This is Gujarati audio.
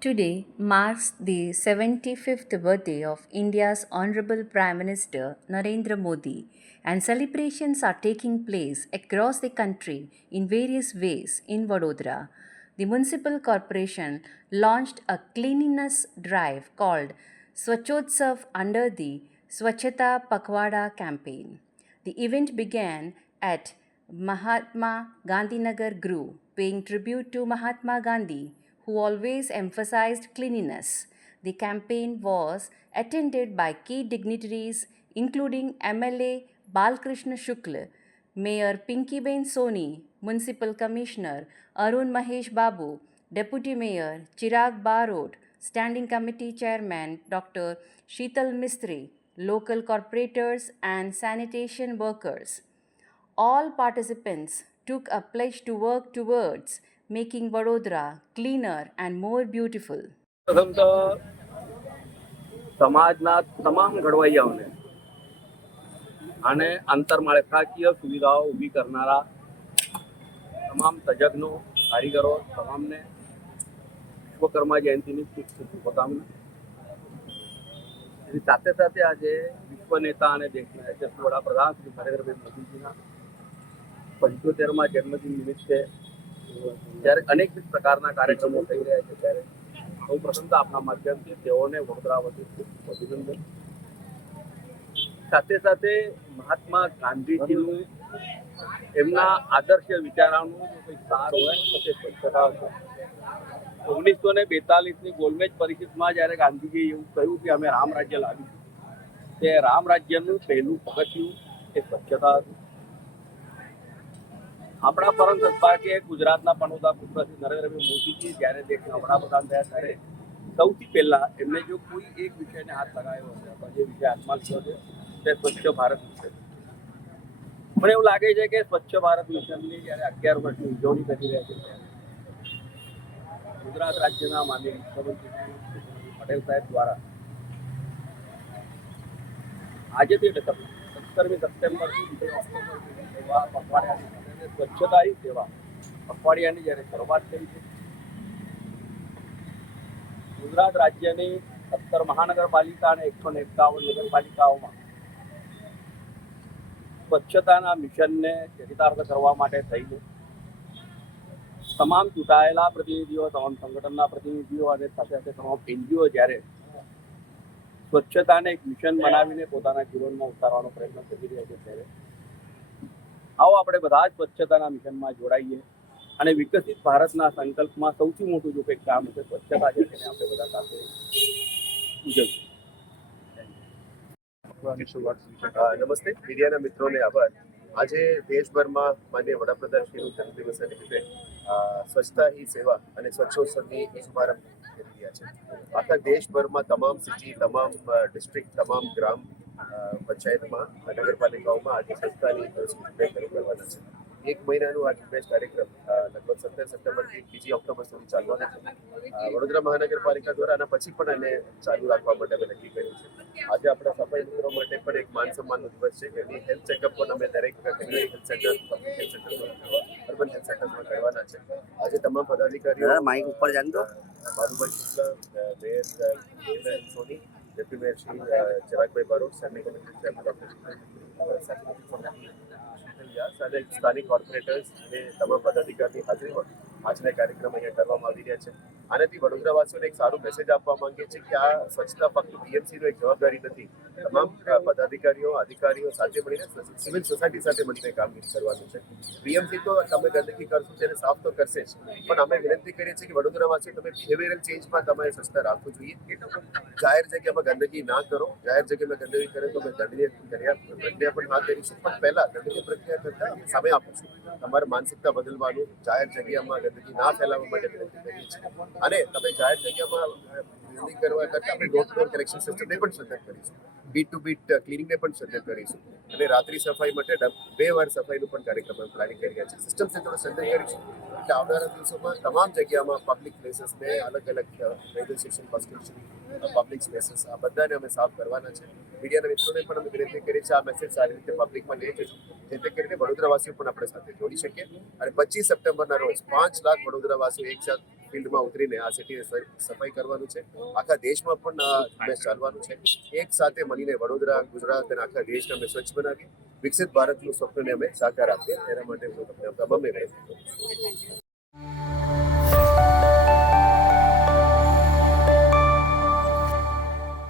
Today marks the 75th birthday of India's Honorable Prime Minister Narendra Modi, and celebrations are taking place across the country in various ways in Vadodara. The municipal corporation launched a cleanliness drive called Swachhotsav under the Swachhata Pakhwada campaign. The event began at Mahatma Gandhi Nagar Guru, paying tribute to Mahatma Gandhi, who always emphasized cleanliness. The campaign was attended by key dignitaries including MLA Balkrishna Shukla, Mayor Pinkyben Soni, Municipal Commissioner Arun Mahesh Babu, Deputy Mayor Chirag Barot, Standing Committee Chairman Dr. Sheetal Mistry, local corporators and sanitation workers. All participants took a pledge to work towards making Vadodara cleaner and more beautiful. પ્રથમ તો સમાજના તમામ ઘડવૈયાઓને અને આંતરમાળખાકીય સુવિધાઓ ઊભી કરનારા તમામ તજજ્ઞો, કારીગરો તમામને વિશ્વકર્મા જયંતિની ખૂબ ખૂબ શુભકામના. એની સાથે સાથે આજે વિશ્વ નેતા અને દેશના યશસ્વી વડાપ્રધાન શ્રી નરેન્દ્રભાઈ મોદીજીના 75મા જન્મદિન નિમિત્તે જ્યારે અનેકવિધ પ્રકારના કાર્યક્રમો થઈ રહ્યા છે ત્યારે સૌ પ્રથમ તો આપના માધ્યમથી તેઓને વડોદરા વતી ખૂબ અભિનંદન. સાથે સાથે મહાત્મા ગાંધીજીનું એમના આદર્શ વિચારોનું જો કંઈ સાર હોય તો તે સ્વચ્છતા છે. 1942ની ગોલમેજ પરિષદમાં જ્યારે ગાંધીજીએ એવું કહ્યું કે અમે રામ રાજ્ય લાવીશું, તે રામ રાજ્યનું પહેલું પગથિયું એ સ્વચ્છતા હતું. આપણા પરમ સદભાગ્યે ગુજરાતના પનોતા પુત્ર શ્રી નરેન્દ્રભાઈ મોદીજી જ્યારે દેશના વડાપ્રધાન થયા ત્યારે સૌથી પહેલા એમને જો કોઈ એક વિષયને હાથ લગાવ્યો હશે અથવા જે વિષય હાથમાં લીધો છે તે સ્વચ્છ ભારત મિશન. મને એવું લાગે છે કે સ્વચ્છ ભારત મિશનની જ્યારે 11 વર્ષની ઉજવણી કરી રહ્યા છે ત્યારે ગુજરાત રાજ્યના માનનીય મુખ્યમંત્રી પટેલ સાહેબ દ્વારા આજથી 17મી સપ્ટેમ્બરથી 2 ઓક્ટોબર સુધી સેવા પખવાડિયાની સ્વચ્છતા હી સેવા પખવાડિયાની જ્યારે શરૂઆત થઈ છે. ગુજરાત રાજ્યની 17 મહાનગરપાલિકા અને 151 નગરપાલિકાઓમાં સ્વચ્છતાના મિશનને ચરિતાર્થ કરવા માટે થઈને તમામ ચૂંટાયેલા પ્રતિનિધિઓ, તમામ સંગઠનના પ્રતિનિધિઓ અને સાથે સાથે તમામ NGO જ્યારે સ્વચ્છતાને એક મિશન બનાવીને પોતાના જીવનમાં ઉતારવાનો પ્રયત્ન કરી રહ્યા છે ત્યારે આવો આપણે બધા જ સ્વચ્છતાના મિશનમાં જોડાઈએ અને વિકસિત ભારતના સંકલ્પમાં સૌથી મોટું જો કંઈક કામ છે સ્વચ્છતા છે તેને આપણે બધા સાથે ઉજવીએ. નમસ્તે, મીડિયાના મિત્રોને આભાર. આજે દેશભરમાં માનનીય વડાપ્રધાનશ્રીનું જન્મદિવસ નિમિત્તે સ્વચ્છતા હી સેવા અને સ્વચ્છોત્સવની શુભારંભ કરી રહ્યા છે. આખા દેશભરમાં તમામ સિટી, તમામ ડિસ્ટ્રિક્ટ, તમામ ગ્રામ પંચાયતમાં, નગરપાલિકાઓમાં આજે સ્વચ્છતાની કાર્યક્રમ કરવાના છે. 1 મહિનાનું આ ઝુંબેશ કાર્યક્રમ લગભગ 17 સપ્ટેમ્બરથી 2 ઓક્ટોબર સુધી ચાલવાનો છે. વડોદરા મહાનગરપાલિકા દ્વારા આના પછી પણ એને ચાલુ રાખવા માટે અમે નક્કી કર્યું છે. આજે આપણા સફાઈ મિત્રો માટે પણ એક માન સન્માનનો દિવસ છે કે એની હેલ્થ ચેકઅપ પણ અમે દરેક community health centre, public health સેન્ટરમાં, અર્બન હેલ્થ સેન્ટરમાં કરવાના છે. આજે તમામ પદાધિકારીઓ માઇક ઉપર જાણતો Balubhai Shukla, mayor Soni, deputy mayor Shri Chiragbhai Barot, standing committee chairman doctor સાથે સ્થાનિક કોર્પોરેટર્સ અને તમામ પદાધિકારીની હાજરીમાં આજના કાર્યક્રમ અહીંયા કરવામાં આવી રહ્યા છે. આનાથી વડોદરાવાસીઓને એક સારું મેસેજ આપવા માંગીએ છીએ કે આ સ્વચ્છતા ફક્ત BMCનો એક જવાબદારી નથી. તમામ પદાધિકારીઓ, અધિકારીઓ સાથે મળીને સિવિલ સોસાયટી સાથે મળીને કામગીરી કરવાનું છે. BMC તો તમે ગંદકી કરશો તેને સાફ તો કરશે જ, પણ અમે વિનંતી કરીએ છીએ કે વડોદરાવાસીઓ તમે બિહેવિયરલ ચેન્જમાં તમારે સ્વચ્છતા રાખવું જોઈએ. જાહેર જગ્યામાં ગંદકી ના કરો. જાહેર જગ્યામાં ગંદકી કરે તો અમે દંડનીય પ્રક્રિયા પણ હાથ ધરીશું, પણ પહેલા દંડનીય પ્રક્રિયા કરતા અમે સમય આપીશું. તમારે માનસિકતા બદલવાનું, જાહેર જગ્યામાં ગંદકી ના ફેલાવવા માટે વિનંતી કરીએ છીએ. અને તમે જાહેર જગ્યામાં ક્લિનિંગ કરવા કરતાં આપણે ડોર ટુ ડોર કલેક્શન સિસ્ટમને પણ સજ્જત કરીશું. બીટ ટુ બીટ ક્લિનિંગને પણ સજ્જત કરીશું. અને રાત્રિ સફાઈ માટે 2 વાર સફાઈનું પણ કાર્યક્રમ પ્લાનિંગ કરી રહ્યા છે. સિસ્ટમ્સને થોડું સજ્જત કરીશું એટલે આવનારા દિવસોમાં તમામ જગ્યામાં પબ્લિક પ્લેસીસને અલગ અલગ railway station, bus station, public spaces આ બધાને અમે સાફ કરવાના છે. મીડિયાના મિત્રોને પણ અમે વિનંતી કરીએ છીએ આ મેસેજ સારી રીતે પબ્લિકમાં લઈ જજો, જેથી કરીને વડોદરાવાસીઓ પણ આપણે સાથે જોડી શકીએ અને 25 સપ્ટેમ્બરના રોજ 5 લાખ વડોદરાવાસીઓ એક ફિલ્ડમાં ઉતરીને આ સિટીને સફાઈ કરવાનું છે. આખા દેશમાં પણ આ ઝુંબેશ ચાલવાનું છે. એક સાથે મળીને વડોદરા, ગુજરાત અને આખા દેશને અમે સ્વચ્છ બનાવીએ, વિકસિત ભારતનું સ્વપ્નને અમે સાકાર આપીએ. એના માટે હું તમને તમામને વિનંતી કરું છું.